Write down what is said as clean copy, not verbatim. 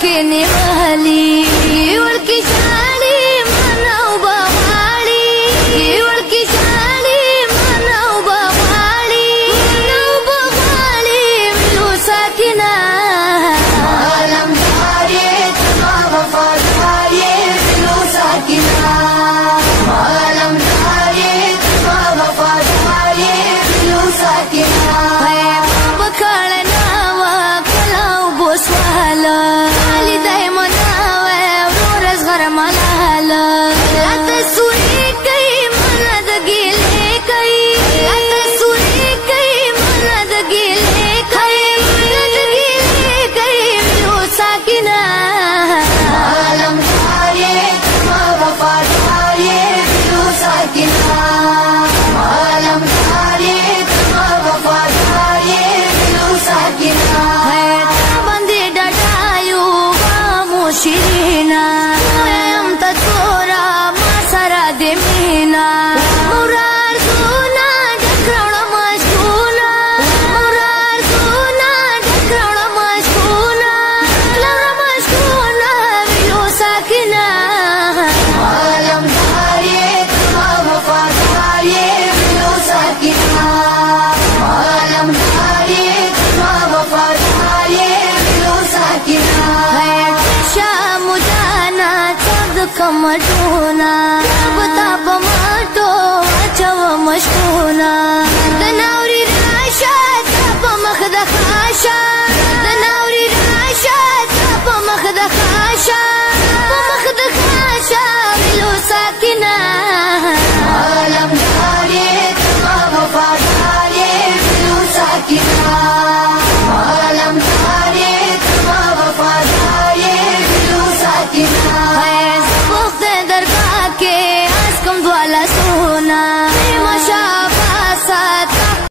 کې نیولې ورکی شالي منو بغاړي ورکی شالي منو بغاړي ملو ساکنا عالم داري تما وفاداري ملو ساکنا عالم داري تما وفاداري ملو ساکنا بکړنا وکلاو بوسوالا علي دایمنا ورورز غرمالا لات سوري کوي مند ګلې کوي لات سوري کوي مند ګلې کوي مند ګلې کوي ملو ساکنا عالم داري تما وفاداري ملو ساکنا عالم داري تما وفاداري ملو ساکنا باندې ډډایو شیرینا یم تورا ما سره د مینا مرار سونا ډکړ مشکونا مرار سونا ډکړ مشکونا ویلو ساکنا عالم داري تما وفاداري ویلو ساکنا عالم داري تما وفاداري ویلو ساکنا مجانا چد کمټونا بتا پماټو اچو مشکونا